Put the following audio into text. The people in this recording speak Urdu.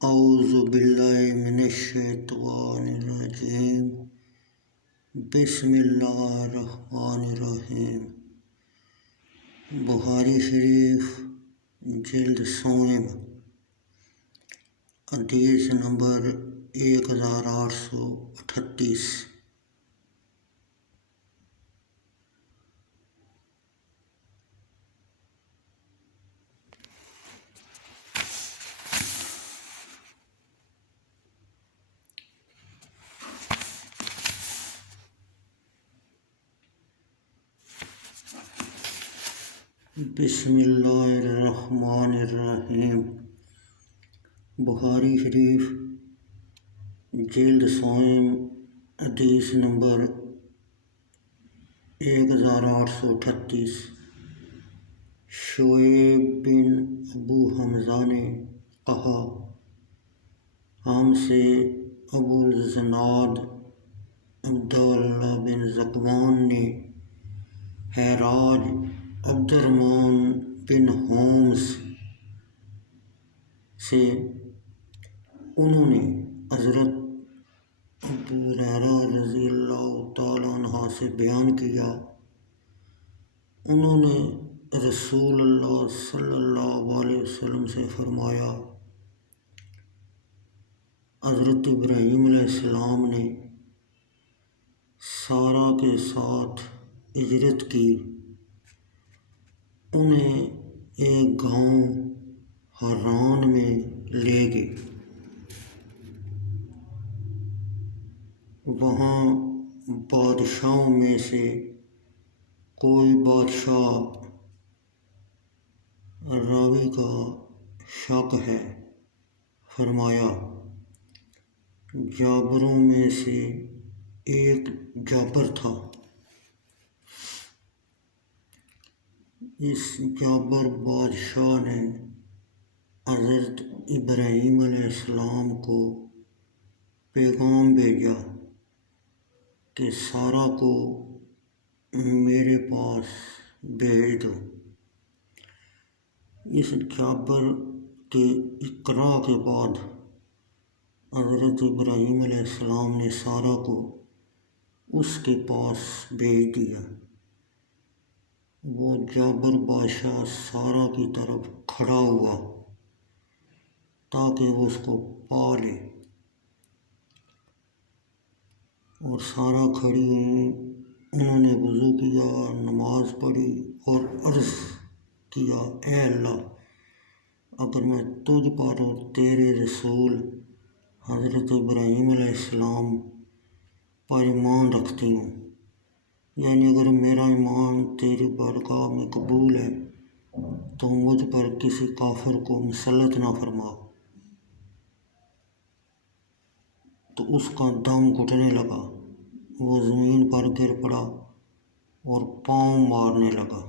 اعوذ باللہ من الشیطان الرجیم بسم اللہ الرحمن الرحیم۔ بخاری شریف جلد سوم حدیث نمبر 1838۔ بسم اللہ الرحمن الرحیم۔ بخاری شریف جلد سوم حدیث نمبر 1838۔ شعیب بن ابو حمزہ نے کہا، ہم سے ابو الزناد عبداللہ بن ذکوان نے حراج عبد الرحمن بن ہومس سے انہوں نے حضرت ابو ہریرہ رضی اللہ تعالیٰ عنہ سے بیان کیا، انہوں نے رسول اللہ صلی اللہ علیہ وسلم سے فرمایا، حضرت ابراہیم علیہ السلام نے سارا کے ساتھ ہجرت کی، انہیں ایک گاؤں حران میں لے گئے، وہاں بادشاہوں میں سے کوئی بادشاہ راوی کا شک ہے، فرمایا جابروں میں سے ایک جابر تھا، اس جابر بادشاہ نے حضرت ابراہیم علیہ السلام کو پیغام بھیجا کہ سارا کو میرے پاس بھیج دو۔ اس جابر کے اقرار کے بعد حضرت ابراہیم علیہ السلام نے سارا کو اس کے پاس بھیج دیا۔ وہ جابر بادشاہ سارا کی طرف کھڑا ہوا تاکہ وہ اس کو پا لے، اور سارا کھڑی ہوئی، انہوں نے وضو کیا، نماز پڑھی اور عرض کیا، اے اللہ، اگر میں تجھ پر اور تیرے رسول حضرت ابراہیم علیہ السلام پر ایمان رکھتی ہوں، یعنی اگر میرا ایمان تیری بارگاہ میں قبول ہے تو مجھ پر کسی کافر کو مسلط نہ فرما۔ تو اس کا دم گھٹنے لگا، وہ زمین پر گر پڑا اور پاؤں مارنے لگا۔